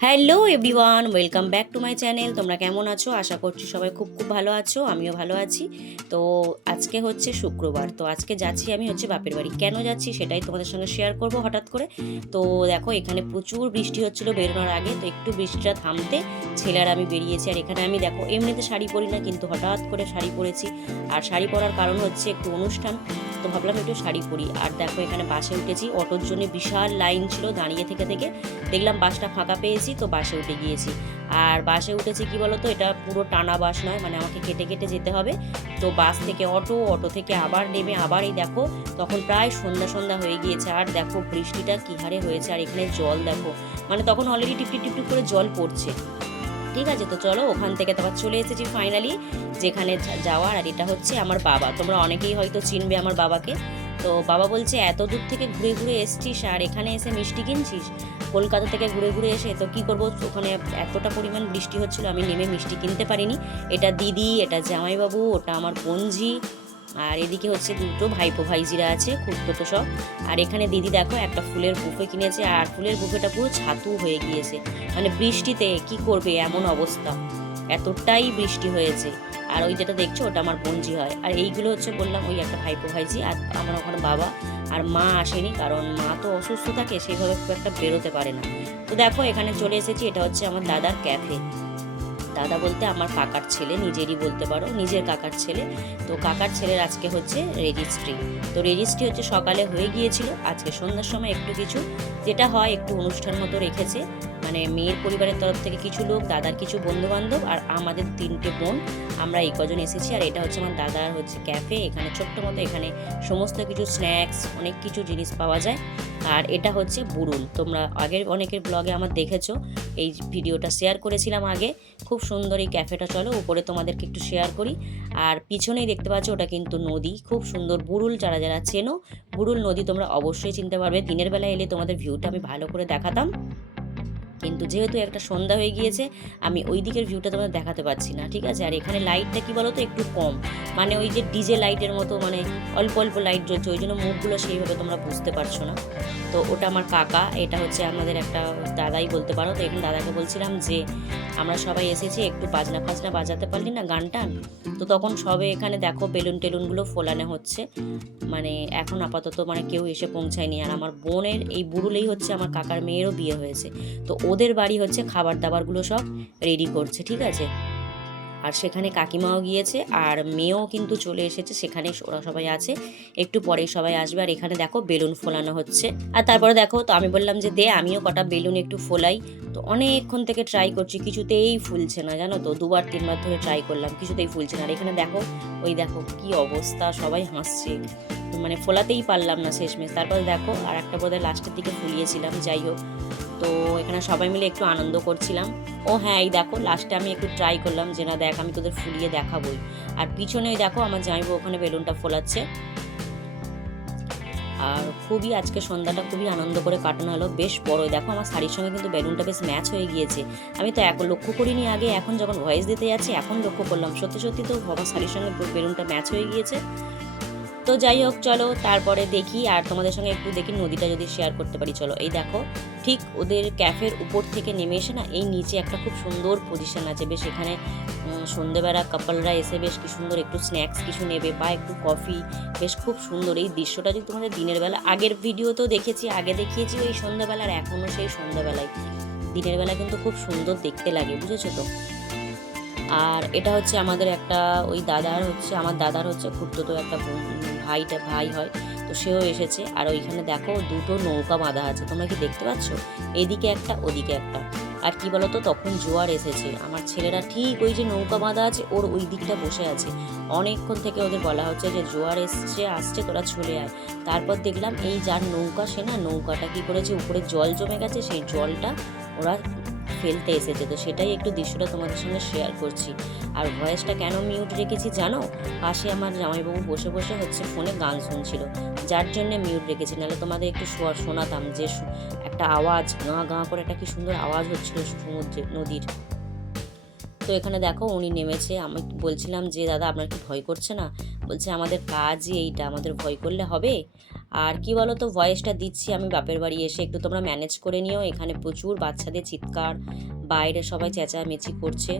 Hello everyone, welcome back to my channel. তোমরা কেমন আছো? আশা করছি সবাই খুব খুব ভালো আছো, আমিও ভালো আছি। তো আজকে হচ্ছে শুক্রবার, তো আজকে যাচ্ছি আমি হচ্ছে বাপের বাড়ি। কেন যাচ্ছি সেটাই তোমাদের সঙ্গে শেয়ার করব হঠাৎ করে। তো দেখো এখানে প্রচুর বৃষ্টি হচ্ছিল বেরোনোর আগে, তো একটু বৃষ্টিটা থামতে ছেলে আর আমি বেরিয়েছি। আর এখানে আমি দেখো এমনিতে শাড়ি পরি না, কিন্তু হঠাৎ করে শাড়ি পরেছি। আর শাড়ি পরার কারণ হচ্ছে একটু অনুষ্ঠান, তো ভাবলাম একটু শাড়ি পরি। আর দেখো এখানে বাসে উঠেছি, অটোর জন্য বিশাল লাইন ছিল, দাঁড়িয়ে থেকে দেখলাম বাসটা ফাঁকা পেয়েছি, তো বাসে উঠে গিয়েছি। আর বাসে উঠেছি কি বলো তো, এটা পুরো টানা বাস নয়, মানে আমাকে কেটে কেটে যেতে হবে। তো বাস থেকে অটো, অটো থেকে আবার নেমে আবার এই দেখো তখন প্রায় সন্ধ্যা সন্ধ্যা হয়ে গিয়েছে। আর দেখো বৃষ্টিটা কি হারে হয়েছে, আর এখানে জল দেখো, মানে তখন অলরেডি টিপটিপ টিপটিপ করে জল পড়ছে। ঠিক আছে, তো চলো ওখান থেকে তারপর চলে এসেছি ফাইনালি যেখানে যাওয়ার। আর এটা হচ্ছে আমার বাবা, তোমরা অনেকেই হয়তো চিনবে আমার বাবাকে। তো বাবা বলছে এত দূর থেকে ঘুরে ঘুরে এসছিস আর এখানে এসে মিষ্টি কিনছিস? কলকাতা থেকে ঘুরে ঘুরে এসে তো কি করবো, ওখানে এতটা পরিমাণ বৃষ্টি হচ্ছিল আমি নেমে মিষ্টি কিনতে পারিনি। এটা দিদি, এটা জামাইবাবু, ওটা আমার বোনঝি, আর এদিকে হচ্ছে দুটো ভাইপো ভাইজিরা আছে, খুব সব। আর এখানে দিদি দেখো একটা ফুলের বুফে কিনেছে, আর ফুলের বুফেটা পুরো ছাতু হয়ে গিয়েছে, মানে বৃষ্টিতে কি করবে এমন অবস্থা, এতটাই বৃষ্টি হয়েছে। আর ওই যেটা দেখছো ওটা আমার বোনজি হয়। আর এইগুলো হচ্ছে বললাম ওই একটা ভাইপো ভাইজি, আর আমার ওখানে বাবা আর মা আসেনি, কারণ মা তো অসুস্থ থাকে, সেইভাবে খুব একটা বেরোতে পারে না। তো দেখো এখানে চলে এসেছি, এটা হচ্ছে আমার দাদার ক্যাফে। দাদা বলতে আমার কাকার ছেলে, নিজেরই বলতে পারো, নিজের কাকার ছেলে। তো কাকার ছেলের আজকে হচ্ছে রেজিস্ট্রি। তো রেজিস্ট্রি হচ্ছে সকালে হয়ে গিয়েছিল, আজকে সন্ধ্যার সময় একটু কিছু যেটা হয় একটু অনুষ্ঠান মতো রেখেছে, মানে মেয়ের পরিবারের তরফ থেকে কিছু লোক, দাদার কিছু বন্ধু বান্ধব, আর আমাদের তিনটে বোন, আমরা এই কজন এসেছি। আর এটা হচ্ছে আমার দাদার হচ্ছে ক্যাফে, এখানে ছোট্ট মতো, এখানে সমস্ত কিছু স্ন্যাক্স, অনেক কিছু জিনিস পাওয়া যায়। আর এটা হচ্ছে বুরুল, তোমরা আগের অনেকের ব্লগে আমার দেখেছো, এই ভিডিওটা শেয়ার করেছিলাম আগে। খুব সুন্দর এই ক্যাফেটা, চলো উপরে তোমাদেরকে একটু শেয়ার করি। আর পিছনেই দেখতে পাচ্ছ ওটা কিন্তু নদী, খুব সুন্দর। বুরুল যারা যারা চেনো, বুরুল নদী তোমরা অবশ্যই চিনতে পারবে। দিনের বেলা এলে তোমাদের ভিউটা আমি ভালো করে দেখাতাম, কিন্তু যেহেতু একটা সন্ধ্যা হয়ে গিয়েছে আমি ওই দিকের ভিউটা তোমাদের দেখাতে পারছি না, ঠিক আছে। আর এখানে লাইটটা কি বলো তো একটু কম, মানে ওই যে ডিজে লাইটের মতো, মানে অল্প অল্প লাইট জ্বলছে, ওই জন্য মুখগুলো সেইভাবে তোমরা বুঝতে পারছো না। তো ওটা আমার কাকা, এটা হচ্ছে আমাদের একটা দাদাই বলতে পারো। তো এখানে দাদাকে বলছিলাম যে আমরা সবাই এসেছি, একটু বাজনা ফাজনা বাজাতে পারলি না, গান টান। তো তখন সবে এখানে দেখো বেলুন টেলুনগুলো ফোলানো হচ্ছে, মানে এখন আপাতত মানে কেউ এসে পৌঁছায়নি। আর আমার বোনের এই বুড়ুলেই হচ্ছে আমার কাকার মেয়েরও বিয়ে হয়েছে, তো ওদের বাড়ি হচ্ছে খাবার দাবারগুলো সব রেডি করছে, ঠিক আছে। আর সেখানে কাকিমাও গিয়েছে, আর মেয়েও কিন্তু চলে এসেছে, সেখানে ওরা সবাই আছে, একটু পরেই সবাই আসবে। আর এখানে দেখো বেলুন ফোলানো হচ্ছে। আর তারপরে দেখো, তো আমি বললাম যে দে আমিও কটা বেলুন একটু ফোলাই। তো অনেকক্ষণ থেকে ট্রাই করছি, কিছুতেই ফুলছে না, জানো তো, দুবার তিনবার ধরে ট্রাই করলাম, কিছুতেই ফুলছে না। আর এখানে দেখো, ওই দেখো কি অবস্থা, সবাই হাসছে, মানে ফোলাতেই পারলাম না শেষমেশ। তারপর দেখো আর একটা বোধহয় লাস্টের দিকে ফুলিয়েছিলাম, যাই হোক। তো এখানে সবাই মিলে একটু আনন্দ করছিলাম। ও হ্যাঁ, এই দেখো লাস্টে আমি একটু ট্রাই করলাম যে না দেখ আমি তোদের ফুলিয়ে দেখাবোই। আর পিছনে দেখো আমার জামাইবাবু ওখানে বেলুনটা ফোলাচ্ছে। আর খুবই আজকে সন্ধ্যাটা খুবই আনন্দ করে কাটানো হলো, বেশ বড়। দেখো আমার শাড়ির সঙ্গে কিন্তু বেলুনটা বেশ ম্যাচ হয়ে গিয়েছে, আমি তো এখন লক্ষ্য করিনি আগে, এখন যখন ভয়েস দিতে যাচ্ছি এখন লক্ষ্য করলাম, সত্যি সত্যি তো আমার শাড়ির সঙ্গে বেলুনটা ম্যাচ হয়ে গিয়েছে। তো যাই হোক চলো তারপরে দেখি, আর তোমাদের সঙ্গে একটু দেখি নদীটা যদি শেয়ার করতে পারি। চলো এই দেখো ঠিক ওদের ক্যাফের উপর থেকে নেমে এসে না এই নিচে একটা খুব সুন্দর পজিশন আছে, বেশ এখানে সন্ধেবেলা কাপলরা এসে বেশ কি সুন্দর একটু স্ন্যাক্স কিছু নেবে বা একটু কফি, বেশ খুব সুন্দর এই দৃশ্যটা। যদি তোমাদের দিনের বেলা, আগের ভিডিও তো দেখেছি, আগে দেখিয়েছি ওই সন্ধ্যাবেলার, এখনও সেই সন্ধ্যাবেলায়, দিনের বেলা কিন্তু খুব সুন্দর দেখতে লাগে, বুঝেছো তো। আর এটা হচ্ছে আমাদের একটা ওই দাদার হচ্ছে, আমার দাদার হচ্ছে খুড়তুতো একটা ভাই হয়, তো সেও এসেছে। আর ওইখানে দেখো দুটো নৌকা বাঁধা আছে, তোমরা কি দেখতে পাচ্ছ, এদিকে একটা ওদিকে একটা। আর কি বলতো তখন জোয়ার এসেছে, আমার ছেলেরা ঠিক ওই যে নৌকা বাঁধা আছে ওর ওই দিকটা বসে আছে, অনেকক্ষণ থেকে ওদের বলা হচ্ছে যে জোয়ার আসছে তোরা চলে আয়। তারপর দেখলাম এই যার নৌকা, সে না নৌকাটা কি করেছে, উপরে জল জমে গেছে, সেই জলটা ওরা ফেলতে এসেছে, তো সেটাই একটু দৃশ্যটা তোমাদের সঙ্গে শেয়ার করছি। আর ভয়েসটা কেন মিউট রেখেছি জানো, পাশে আমার জামাইবাবু বসে বসে হচ্ছে ফোনে গান শুনছিল, যার জন্য মিউট রেখেছি, নাহলে তোমাদের একটু শোনাতাম যে একটা আওয়াজ, গাঁ গাঁ করে একটা কি সুন্দর আওয়াজ হচ্ছিল সমুদ্রের, নদীর। তো এখানে দেখো উনি নেমেছে, আমি বলছিলাম যে দাদা আপনার কি ভয় করছে না, বলছে আমাদের কাজই এইটা, আমাদের ভয় করলে হবে? আর কি বলো তো, ভয়েসটা দিচ্ছি আমি বাপের বাড়ি এসে, একটু তোমরা ম্যানেজ করে নিও। এখানে প্রচুর বাচ্চাদের চিৎকার, বাইরে সবাই চেঁচামেচি করছে।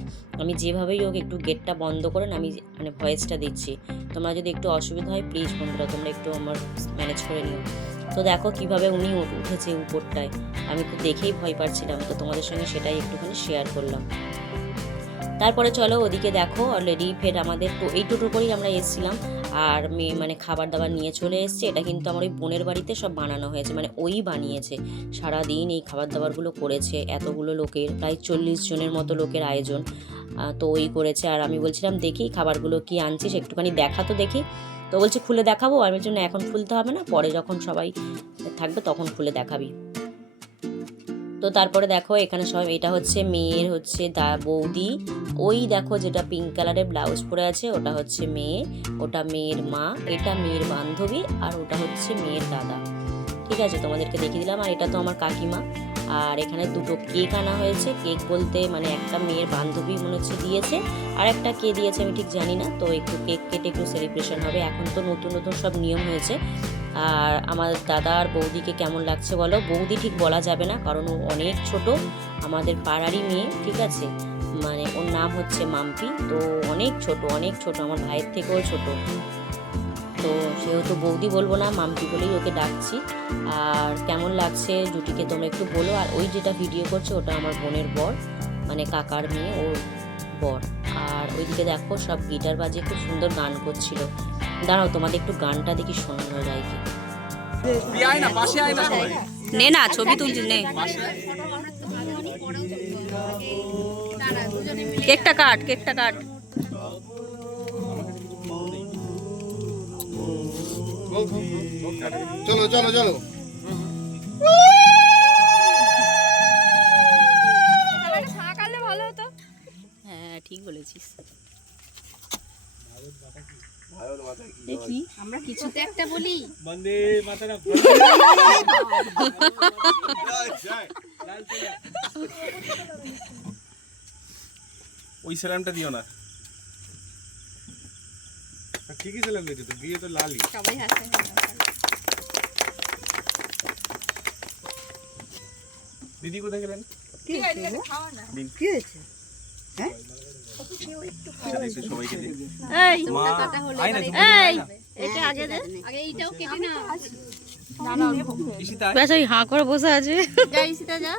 আমি যেভাবেই হোক একটু গেটটা বন্ধ করে আমি মানে ভয়েসটা দিচ্ছি। তোমরা যদি একটু অসুবিধা হয় প্লিজ বন্ধুরা তোমরা একটু আমার ম্যানেজ করে নিও। তো দেখো কিভাবে উনি উঠেছে উপরটায়, আমি তো দেখেই ভয় পাচ্ছিলাম, তো তোমাদের সঙ্গে সেটাই একটুখানি শেয়ার করলাম। তারপরে চলো ওদিকে দেখো অলরেডি ফের আমাদের তো এই টোটো করেই আমরা এসেছিলাম, আর মেয়ে মানে খাবার দাবার নিয়ে চলে এসছে। এটা কিন্তু আমার ওই বোনের বাড়িতে সব বানানো হয়েছে, মানে ওই বানিয়েছে, সারাদিন এই খাবার দাবারগুলো করেছে। এতগুলো লোকের, প্রায় 40 জনের মতো লোকের আয়োজন, তো ওই করেছে। আর আমি বলছিলাম দেখি খাবারগুলো কি আনছিস একটুখানি দেখা তো দেখি। তো বলছে খুলে দেখাবো, আমি জন্য এখন খুলতে হবে না, পরে যখন সবাই থাকবে তখন খুলে দেখাবি। তো তারপরে দেখো এখানে সব, এটা হচ্ছে মেয়ের হচ্ছে বৌদি, ওই দেখো যেটা পিঙ্ক কালারের ব্লাউজ পরে আছে ওটা হচ্ছে মেয়ে, ওটা মেয়ের মা, এটা মেয়ের বান্ধবী, আর ওটা হচ্ছে মেয়ের দাদা। ঠিক আছে, তোমাদেরকে দেখিয়ে দিলাম। আর এটা তো আমার কাকিমা। আর এখানে দুটো কেক আনা হয়েছে, কেক বলতে মানে একটা মেয়ের বান্ধবী মনে হচ্ছে দিয়েছে, আর একটা কে দিয়েছে আমি ঠিক জানি না। তো একটু কেক কেটে একটু সেলিব্রেশন হবে। এখন তো নতুন নতুন সব নিয়ম হয়েছে। আর আমার দাদা আর বৌদিকে কেমন লাগছে বলো? বৌদি ঠিক বলা যাবে না, কারণ ও অনেক ছোট, আমাদের পাড়ারই মেয়ে, ঠিক আছে, মানে ওর নাম হচ্ছে মাম্পি। তো অনেক ছোট, অনেক ছোট, আমার ভাইয়ের থেকেও ছোট। তো সেহেতু বৌদি বলবো না, মাম্পি বলেই ওকে ডাকছি। আর কেমন লাগছে জুটিকে তোমরা একটু বলো। আর ওই যেটা ভিডিও করছে ওটা আমার বোনের বর, মানে কাকার মেয়ে, ওর বর। আর ওইদিকে দেখো সব গিটার বাজিয়ে খুব সুন্দর গান করছিল। দাঁড়াও তোমাদের একটু গানটা দেখি শোনানো যায় কি। নে না ছবি তুলছি, নে কেকটা কাট, কেকটা কাট। চলো চলো চলো। হ্যাঁ ঠিক বলেছিস। দেখি আমরা কিছুতে একটা বলি বন্দে মাতরম। ওই সালামটা দিও না। ঠিকই সালাম দিয়েছে তো, বিয়ে তো লালই। সবাই হাসে। দিদি কোথায় গেলেন? কি হয়েছে? খাওয়া না। কি হয়েছে? হ্যাঁ? সবাইকে দিন। এই তোমরা কাটা হলো এবারে। এই এটা আগে দে। আগে এইটাও কেটে না। না না ঈশিতা ব্যাস ওই হাঁ করে বসে আছে। যা ঈশিতা যা।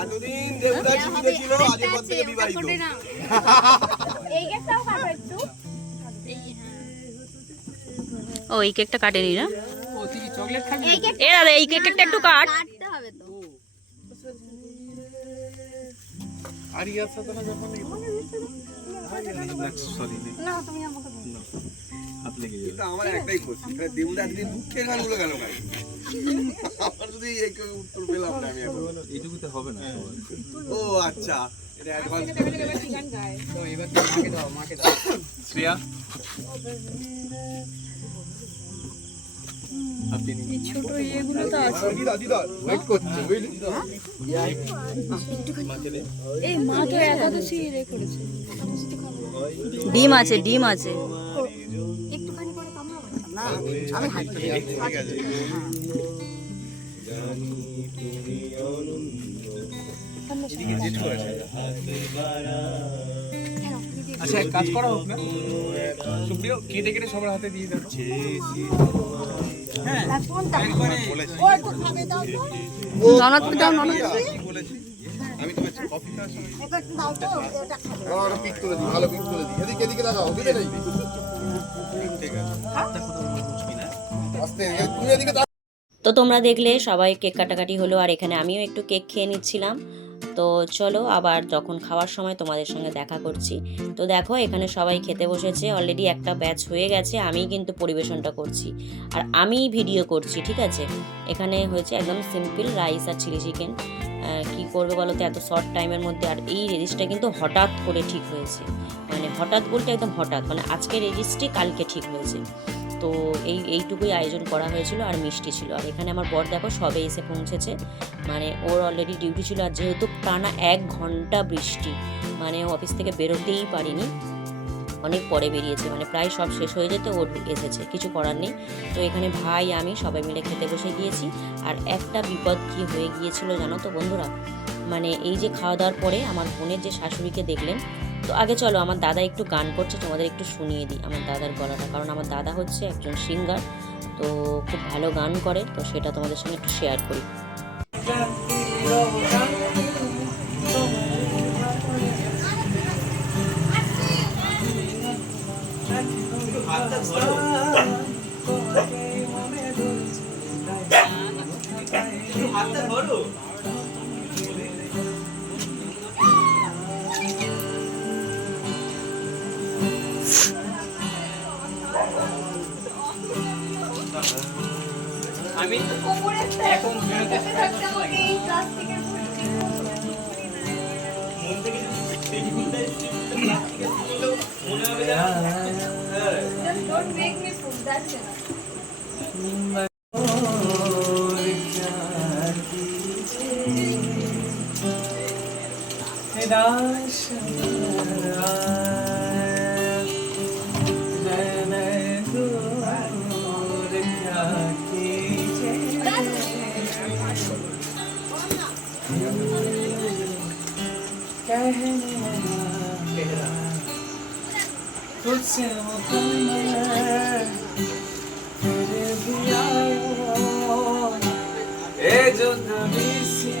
এতদিন দেবদা জীবিত ছিল, আজ পর থেকে বিবাহিত। এই কেকটাও কাটো একটু। ও এই কেকটা কাটেনি না? ও তুই কি চকলেট খাবি? এই কেক এ দাদা এই কেকটা একটু কাট। কাটতে হবে তো। আর ইয়ার সাথে না যখন সরি না তুমি আমাকে না হাত লেগে যাবে। এটা আমার একটাই কোশ্চেন, এটা দেবদা দিদি দুঃখের গানগুলো কেন গায়? আমার যদি এই উত্তর পেলাম না আমি এখন। এইটুকুতে হবে না। ও আচ্ছা, এটা অ্যাডভান্স গান গায়। তো এবার মাকে দাও, মাকে দাও। শ্রেয়া আপনি এই ছোট এগুলো তো আছে। দিদা দিদা ওয়েট করছে, বুঝলি? এই মা তো একাদশী রে করেছে। ডিম আছে, ডিম আছে। একটুখানি করে কামড়াবো না। আমি হাত ধরে ঠিক আছে। এদিকে জেঠু আছে। আচ্ছা এক কাজ করা হোক না, সুপ্রিয় কেটে কেটে সবার হাতে দিয়ে দাও। হ্যাঁ একবারে ওই তো খাবে দাও তো। ননদকে দাও, ননদ। বলেছি আমি তো বলছি কফি খাওয়ার সময় একটু দাও তো ওটা খাবে। ভালো পিক করে দিই, ভালো পিক করে দিই। এদিকে এদিকে লাগাও, ওদিকে নেই। ঠিক আছে হাতটা কোথাও মুশকিল না, আস্তে তুমি এদিকে। তো তোমরা দেখলে সবাই কেক কাটাকাটি হলো, আর এখানে আমিও একটু কেক খেয়ে নিচ্ছিলাম। তো চলো আবার যখন খাওয়ার সময় তোমাদের সঙ্গে দেখা করছি। তো দেখো এখানে সবাই খেতে বসেছে, অলরেডি একটা ব্যাচ হয়ে গেছে, আমি কিন্তু পরিবেশনটা করছি আর আমি ভিডিও করছি, ঠিক আছে। এখানে হয়েছে একদম সিম্পল রাইস আর চিলি চিকেন। কি করবে বলো তো এত শর্ট টাইমের মধ্যে। আর এই রেজিস্টটা কিন্তু হঠাৎ করে ঠিক হয়েছে, মানে হঠাৎ বলতে একদম হঠাৎ, মানে আজকের রেজিস্ট্রি কালকে ঠিক হয়েছে। তো এইটুকুই আয়োজন করা হয়েছিল, আর মিষ্টি ছিল। আর এখানে আমার বর দেখো সবে এসে পৌঁছেছে, মানে ওর অলরেডি ডিউটি ছিল। আর যেহেতু টানা 1 ঘন্টা বৃষ্টি, মানে ও অফিস থেকে বেরোতেই পারিনি। অনেক পরে বেরিয়েছে, মানে প্রায় সব শেষ হয়ে যেতে ওর এসেছে, কিছু করার নেই। তো এখানে ভাই আমি সবাই মিলে খেতে বসে গিয়েছি। আর একটা বিপদ কি হয়ে গিয়েছিল জানো তো বন্ধুরা, মানে এই যে খাওয়া দাওয়ার পরে আমার বোনের যে শাশুড়িকে দেখলেন, তো আগে চলো আমার দাদা একটু গান করছে, তোমাদের একটু শুনিয়ে দিই আমার দাদার গলাটা, কারণ আমার দাদা হচ্ছে একজন সিঙ্গার, তো খুব ভালো গান করে, তো সেটা তোমাদের সঙ্গে একটু শেয়ার করি। আমি এখন तुझसे फिर भी आओ ए जो कभी सी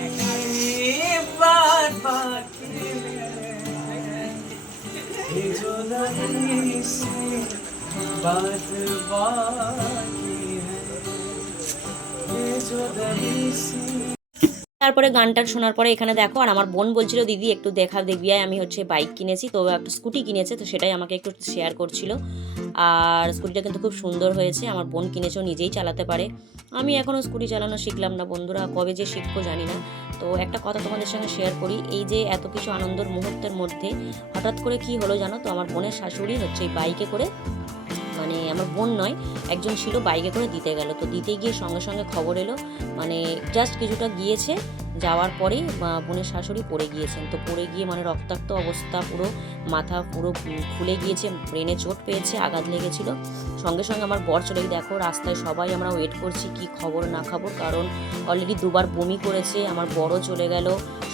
बात बाकी ये जो कभी सी बात बाकी है ये जो कभी सी। তারপরে গানটা শোনার পরে এখানে দেখো, আর আমার বোন বলছিল দিদি একটু দেখবি, আমি হচ্ছে বাইক কিনেছি, তো একটা স্কুটি কিনেছে, তো সেটাই আমাকে একটু শেয়ার করছিল। আর স্কুটিটা কিন্তু খুব সুন্দর হয়েছে, আমার বোন কিনেছেও, নিজেই চালাতে পারে। আমি এখনও স্কুটি চালানো শিখলাম না বন্ধুরা, কবে যে শিখবো জানি না। তো একটা কথা তোমাদের সঙ্গে শেয়ার করি, এই যে এত কিছু আনন্দের মুহূর্তের মধ্যে হঠাৎ করে কি হলো জানো তো, আমার বোনের শাশুড়ি হচ্ছে এই বাইকে করে, মানে আমার বোন নয়, একজন ছিল বাইকে করে দিতে গেল, তো দিতে গিয়ে সঙ্গে সঙ্গে খবর এলো, মানে জাস্ট কিছুটা গিয়েছে, যাওয়ার পরেই বোনের শাশুড়ি পড়ে গিয়েছেন। তো পড়ে গিয়ে মানে রক্তাক্ত অবস্থা, পুরো মাথা পুরো ফুলে গিয়েছে, ব্রেনে চোট পেয়েছে, আঘাত লেগেছিল। সঙ্গে সঙ্গে আমার বর চলে গিয়ে, দেখো রাস্তায় সবাই আমরা ওয়েট করছি কি খবর না খবর, কারণ অলরেডি দুবার বমি করেছে, আমার বড়ও চলে গেল,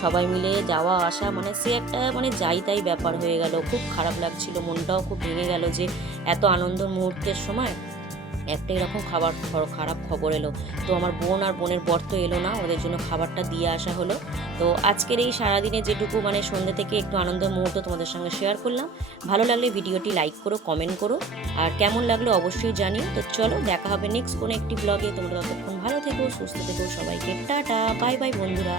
সবাই মিলে যাওয়া আসা, মানে সে একটা মানে যাই তাই ব্যাপার হয়ে গেল। খুব খারাপ লাগছিল, মনটাও খুব ভেঙে গেল যে এত আনন্দের মুহূর্তের সময় একটা এরকম খারাপ খবর এলো। তো আমার বোন আর বোনের বর তো এলো না, ওদের জন্য খাবারটা দিয়ে আসা হলো। তো আজকের এই সারাদিনে যেটুকু মানে সন্ধ্যে থেকে একটু আনন্দের মুহূর্ত তোমাদের সঙ্গে শেয়ার করলাম। ভালো লাগলে ভিডিওটি লাইক করো, কমেন্ট করো, আর কেমন লাগলো অবশ্যই জানিও। তো চলো দেখা হবে নেক্সট কোনো একটি ব্লগে, তোমরা ততক্ষণ ভালো থেকো, সুস্থ থেকো, সবাইকে টাটা, বাই বাই বন্ধুরা।